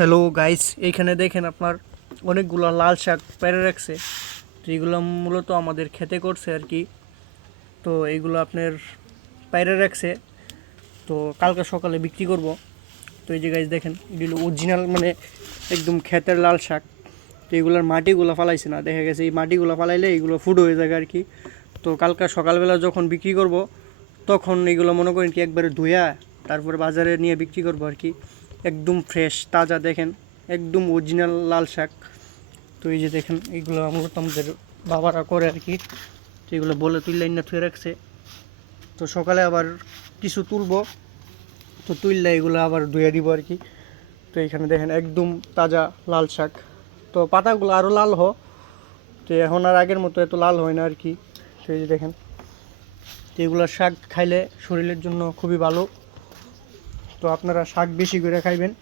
Hello guys, এইখানে দেখেন আপনার অনেকগুলো লাল শাক পেরে রাখছে। তো এইগুলো মূলত আমাদের খেতে করছে আর কি। তো এইগুলো আপনার পেরে রাখছে, তো কালকে সকালে বিক্রি করব। তো এই যে গাইস দেখেন, এগুলো অরিজিনাল মানে একদম ক্ষেতের লাল শাক। তো এইগুলোর মাটিগুলো ফালাইছে না, দেখা গেছে এই মাটিগুলো ফালাইলে এইগুলো ফুড হয়ে যায় আর কি। তো কালকে সকালবেলা যখন বিক্রি করব তখন এইগুলো মনে করেন কি একবারে ধুয়া তারপরে বাজারে নিয়ে বিক্রি করবো আর কি। একদম ফ্রেশ তাজা দেখেন, একদম অরিজিনাল লাল শাক। তো এই যে দেখেন, এইগুলো মূলত আমাদের বাবারা করে আর কি। তো এগুলো বলে তুললে না থুয়ে রাখছে। তো সকালে আবার কিছু তুলবো, তো তুললে এগুলো আবার ধুয়ে দিব আর কি। তো এখানে দেখেন একদম তাজা লাল শাক। তো পাতাগুলো আরও লাল তো এখন আর আগের মতো এত লাল হয় না আর কি। তো এই যে দেখেন, তো এগুলো শাক খাইলে শরীরের জন্য খুবই ভালো। তো আপনারা শাক বেশি করে খাইবেন।